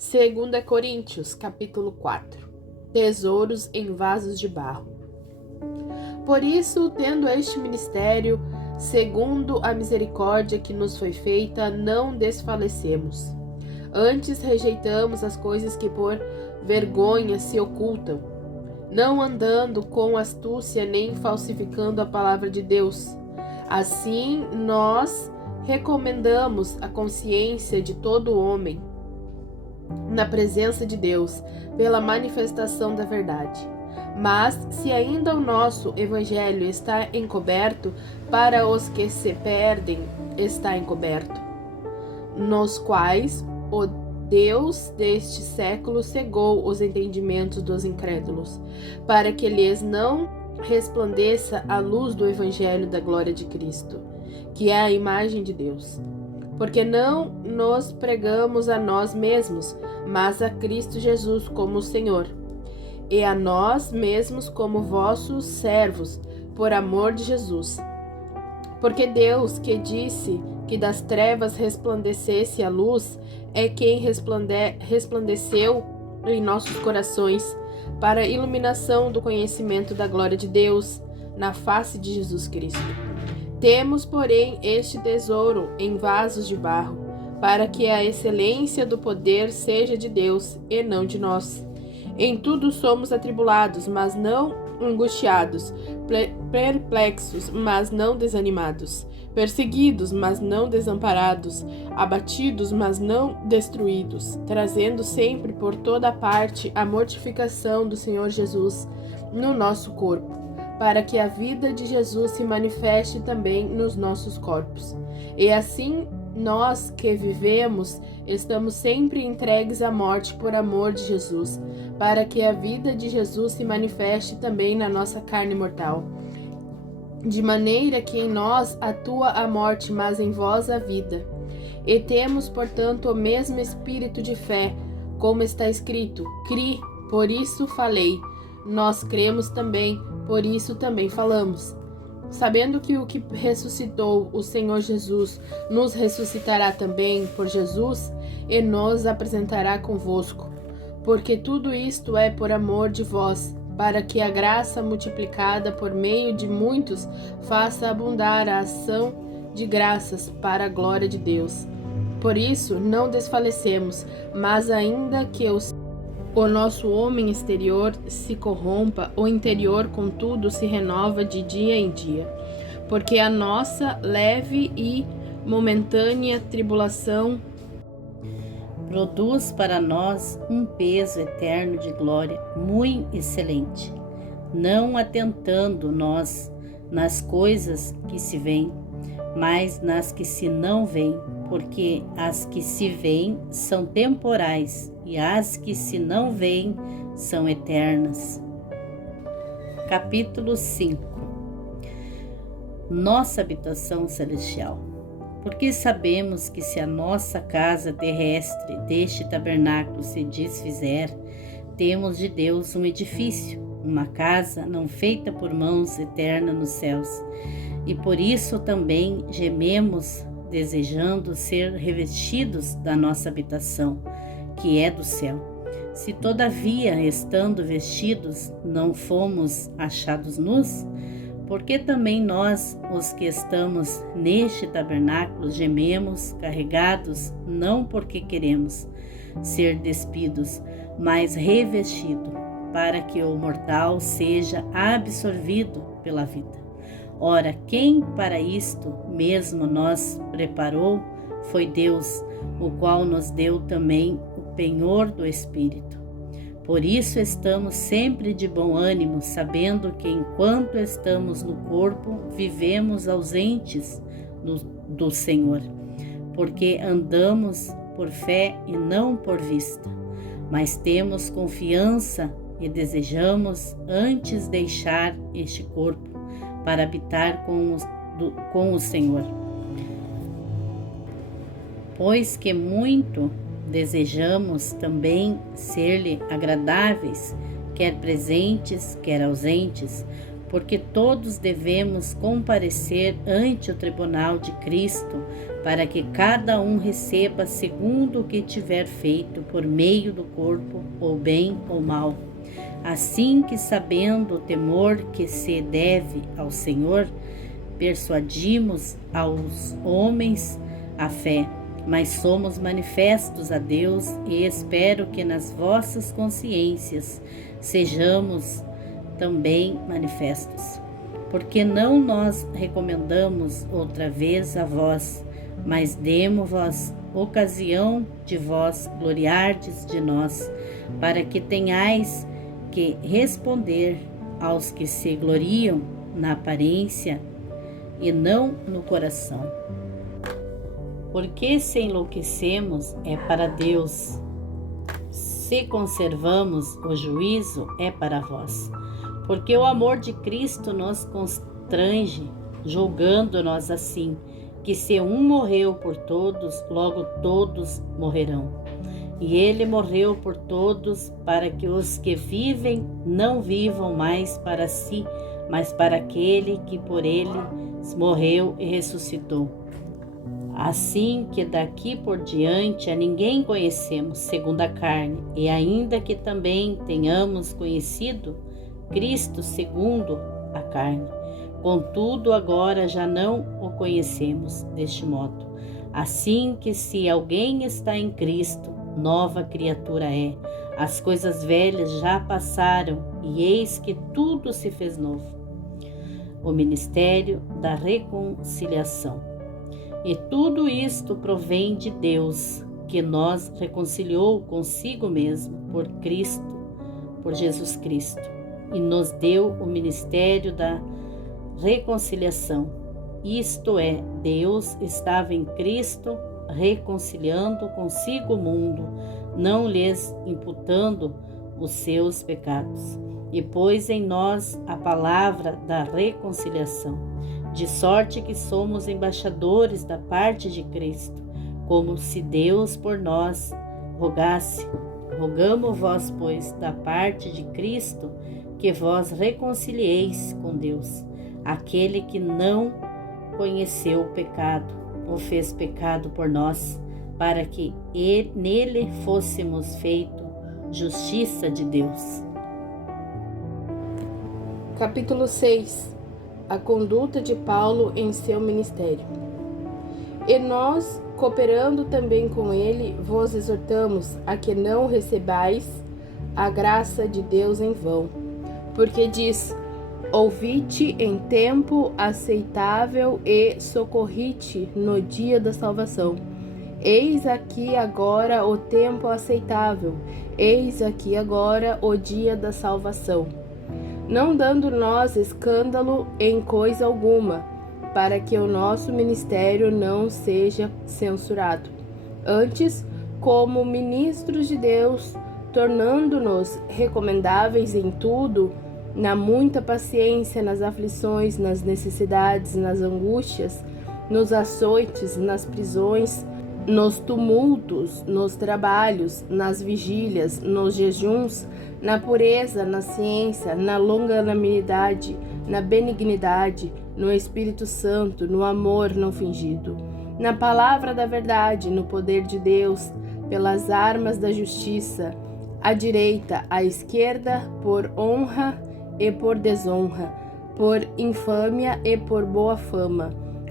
2 Coríntios, capítulo 4. Tesouros em vasos de barro. Por isso, tendo este ministério, segundo a misericórdia que nos foi feita, não desfalecemos. Antes rejeitamos as coisas que por vergonha se ocultam, não andando com astúcia nem falsificando a palavra de Deus. Assim, nós recomendamos a consciência de todo homem na presença de Deus, pela manifestação da verdade. Mas, se ainda o nosso evangelho está encoberto, para os que se perdem está encoberto, nos quais o Deus deste século cegou os entendimentos dos incrédulos, para que lhes não resplandeça a luz do evangelho da glória de Cristo, que é a imagem de Deus. Porque não nos pregamos a nós mesmos, mas a Cristo Jesus como Senhor, e a nós mesmos como vossos servos, por amor de Jesus. Porque Deus, que disse que das trevas resplandecesse a luz, é quem resplandeceu em nossos corações, para a iluminação do conhecimento da glória de Deus, na face de Jesus Cristo. Temos, porém, este tesouro em vasos de barro, para que a excelência do poder seja de Deus e não de nós. Em tudo somos atribulados, mas não angustiados, perplexos, mas não desanimados, perseguidos, mas não desamparados, abatidos, mas não destruídos, trazendo sempre por toda parte a mortificação do Senhor Jesus no nosso corpo, para que a vida de Jesus se manifeste também nos nossos corpos. E assim, nós que vivemos, estamos sempre entregues à morte por amor de Jesus, para que a vida de Jesus se manifeste também na nossa carne mortal. De maneira que em nós atua a morte, mas em vós a vida. E temos, portanto, o mesmo espírito de fé, como está escrito: Cri, por isso falei. Nós cremos também, por isso também falamos, sabendo que o que ressuscitou o Senhor Jesus nos ressuscitará também por Jesus e nos apresentará convosco. Porque tudo isto é por amor de vós, para que a graça multiplicada por meio de muitos faça abundar a ação de graças para a glória de Deus. Por isso não desfalecemos, mas ainda que o nosso homem exterior se corrompa, o interior, contudo, se renova de dia em dia. Porque a nossa leve e momentânea tribulação produz para nós um peso eterno de glória muito excelente, não atentando nós nas coisas que se veem, mas nas que se não veem, porque as que se veem são temporais e as que se não veem são eternas. Capítulo 5. Nossa habitação celestial. Porque sabemos que se a nossa casa terrestre deste tabernáculo se desfizer, temos de Deus um edifício, uma casa não feita por mãos, eterna nos céus. E por isso também gememos, desejando ser revestidos da nossa habitação, que é do céu. Se todavia, estando vestidos, não fomos achados nus, porque também nós, os que estamos neste tabernáculo, gememos, carregados, não porque queremos ser despidos, mas revestido, para que o mortal seja absorvido pela vida. Ora, quem para isto mesmo nos preparou foi Deus, o qual nos deu também o penhor do Espírito. Por isso estamos sempre de bom ânimo, sabendo que enquanto estamos no corpo, vivemos ausentes do Senhor, porque andamos por fé e não por vista, mas temos confiança e desejamos antes deixar este corpo para habitar com o Senhor. Pois que muito desejamos também ser-lhe agradáveis, quer presentes, quer ausentes, porque todos devemos comparecer ante o tribunal de Cristo, para que cada um receba segundo o que tiver feito por meio do corpo, ou bem ou mal. Assim que, sabendo o temor que se deve ao Senhor, persuadimos aos homens a fé, mas somos manifestos a Deus, e espero que nas vossas consciências sejamos também manifestos. Porque não nós recomendamos outra vez a vós, mas demo-vos ocasião de vós gloriardes de nós, para que tenhais que responder aos que se gloriam na aparência e não no coração. Porque se enlouquecemos é para Deus, se conservamos o juízo é para vós. Porque o amor de Cristo nos constrange, julgando-nos assim, que se um morreu por todos, logo todos morrerão. E ele morreu por todos, para que os que vivem não vivam mais para si, mas para aquele que por eles morreu e ressuscitou. Assim que daqui por diante a ninguém conhecemos segundo a carne, e ainda que também tenhamos conhecido Cristo segundo a carne, contudo agora já não o conhecemos deste modo. Assim que se alguém está em Cristo, nova criatura é. As coisas velhas já passaram, e eis que tudo se fez novo. O ministério da reconciliação. E tudo isto provém de Deus, que nos reconciliou consigo mesmo por Cristo, por Jesus Cristo, e nos deu o ministério da reconciliação. Isto é, Deus estava em Cristo reconciliando consigo o mundo, não lhes imputando os seus pecados, e pôs em nós a palavra da reconciliação, de sorte que somos embaixadores da parte de Cristo, como se Deus por nós rogasse. Rogamo-vos, pois, da parte de Cristo, que vos reconcilieis com Deus. Aquele que não conheceu o pecado, o fez pecado por nós, para que nele fôssemos feito justiça de Deus. Capítulo 6. A conduta de Paulo em seu ministério. E nós, cooperando também com ele, vos exortamos a que não recebais a graça de Deus em vão. Porque diz: ouvi-te em tempo aceitável e socorri-te no dia da salvação. Eis aqui agora o tempo aceitável, eis aqui agora o dia da salvação. Não dando nós escândalo em coisa alguma, para que o nosso ministério não seja censurado. Antes, como ministros de Deus, tornando-nos recomendáveis em tudo, na muita paciência, nas aflições, nas necessidades, nas angústias, nos açoites, nas prisões, nos tumultos, nos trabalhos, nas vigílias, nos jejuns, na pureza, na ciência, na longanimidade, na benignidade, no Espírito Santo, no amor não fingido, na palavra da verdade, no poder de Deus, pelas armas da justiça, à direita, à esquerda, por honra e por desonra, por infâmia e por boa fama,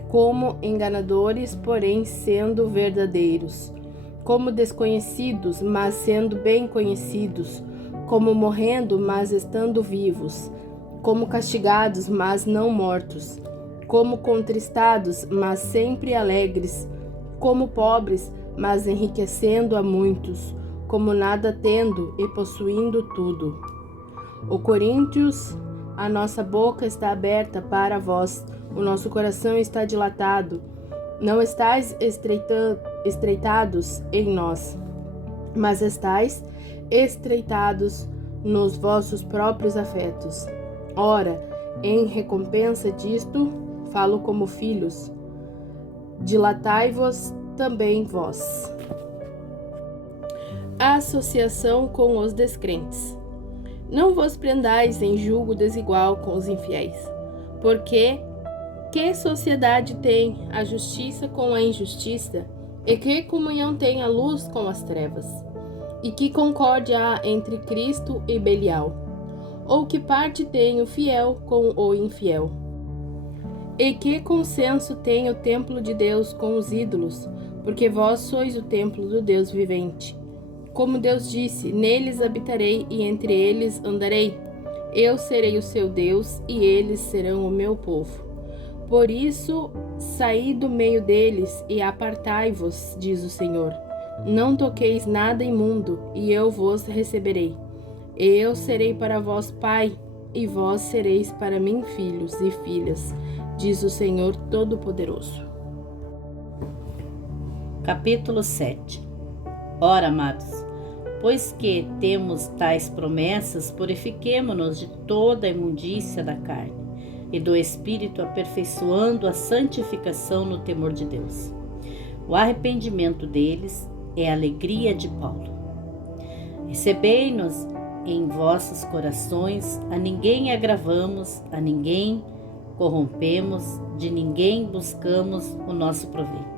como enganadores, porém sendo verdadeiros, como desconhecidos, mas sendo bem conhecidos, como morrendo, mas estando vivos, como castigados, mas não mortos, como contristados, mas sempre alegres, como pobres, mas enriquecendo a muitos, como nada tendo e possuindo tudo. O Coríntios, a nossa boca está aberta para vós, o nosso coração está dilatado. Não estáis estreitados em nós, mas estáis estreitados nos vossos próprios afetos. Ora, em recompensa disto, falo como filhos. Dilatai-vos também vós. A associação com os descrentes. Não vos prendais em julgo desigual com os infiéis, porque que sociedade tem a justiça com a injustiça? E que comunhão tem a luz com as trevas? E que concórdia há entre Cristo e Belial? Ou que parte tem o fiel com o infiel? E que consenso tem o templo de Deus com os ídolos? Porque vós sois o templo do Deus vivente. Como Deus disse, neles habitarei e entre eles andarei. Eu serei o seu Deus e eles serão o meu povo. Por isso, saí do meio deles e apartai-vos, diz o Senhor. Não toqueis nada imundo, e eu vos receberei. Eu serei para vós pai, e vós sereis para mim filhos e filhas, diz o Senhor Todo-Poderoso. Capítulo 7. Ora, amados, pois que temos tais promessas, purifiquemo-nos de toda a imundícia da carne e do Espírito, aperfeiçoando a santificação no temor de Deus. O arrependimento deles é a alegria de Paulo. Recebei-nos em vossos corações, a ninguém agravamos, a ninguém corrompemos, de ninguém buscamos o nosso proveito.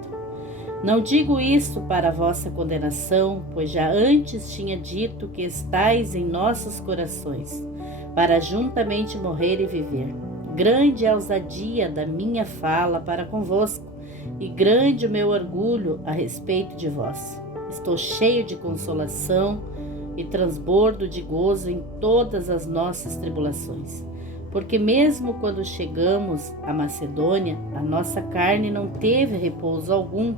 Não digo isso para a vossa condenação, pois já antes tinha dito que estais em nossos corações, para juntamente morrer e viver. Grande é a ousadia da minha fala para convosco, e grande o meu orgulho a respeito de vós. Estou cheio de consolação e transbordo de gozo em todas as nossas tribulações. Porque mesmo quando chegamos à Macedônia, a nossa carne não teve repouso algum,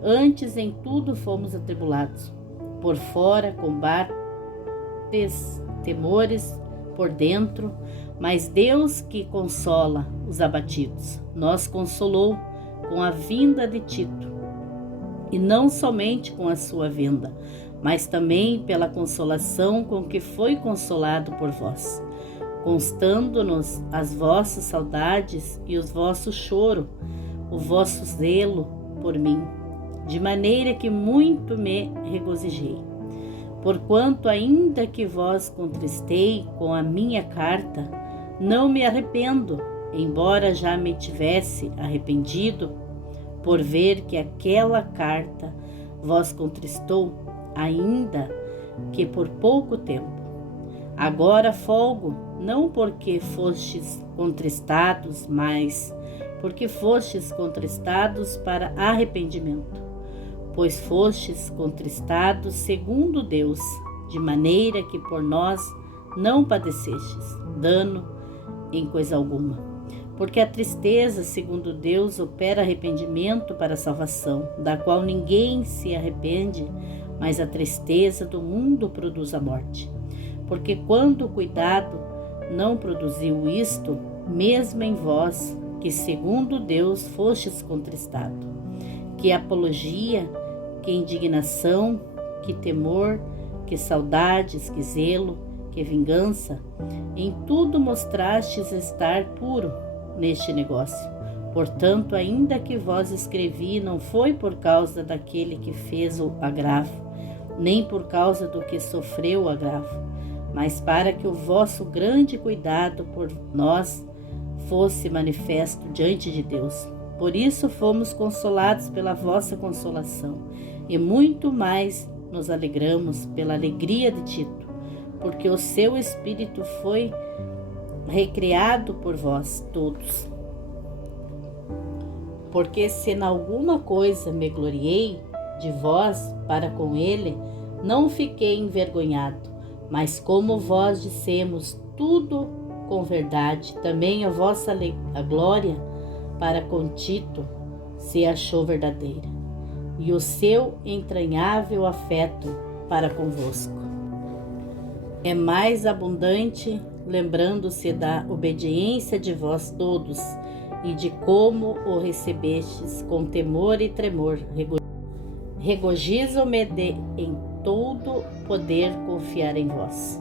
antes em tudo fomos atribulados. Por fora, combates, temores, por dentro, mas Deus que consola os abatidos, nos consolou com a vinda de Tito, e não somente com a sua vinda, mas também pela consolação com que foi consolado por vós, constando-nos as vossas saudades e os vossos choro, o vosso zelo por mim, de maneira que muito me regozijei. Porquanto, ainda que vós contristei com a minha carta, não me arrependo, embora já me tivesse arrependido, por ver que aquela carta vos contristou, ainda que por pouco tempo. Agora folgo, não porque fostes contristados, mas porque fostes contristados para arrependimento, pois fostes contristados segundo Deus, de maneira que por nós não padecestes dano em coisa alguma. Porque a tristeza, segundo Deus, opera arrependimento para a salvação, da qual ninguém se arrepende, mas a tristeza do mundo produz a morte. Porque quando o cuidado não produziu isto, mesmo em vós, que segundo Deus fostes contristado, que apologia, que indignação, que temor, que saudades, que zelo, que vingança, em tudo mostrastes estar puro neste negócio. Portanto, ainda que vós escrevi, não foi por causa daquele que fez o agravo, nem por causa do que sofreu o agravo, mas para que o vosso grande cuidado por nós fosse manifesto diante de Deus. Por isso fomos consolados pela vossa consolação, e muito mais nos alegramos pela alegria de Tito, porque o seu espírito foi recriado por vós todos. Porque se em alguma coisa me gloriei de vós para com ele, não fiquei envergonhado, mas como vós dissemos tudo com verdade, também a vossa glória para com Tito se achou verdadeira, e o seu entranhável afeto para convosco é mais abundante, lembrando-se da obediência de vós todos e de como o recebestes com temor e tremor. Regozijo-me de em todo poder confiar em vós.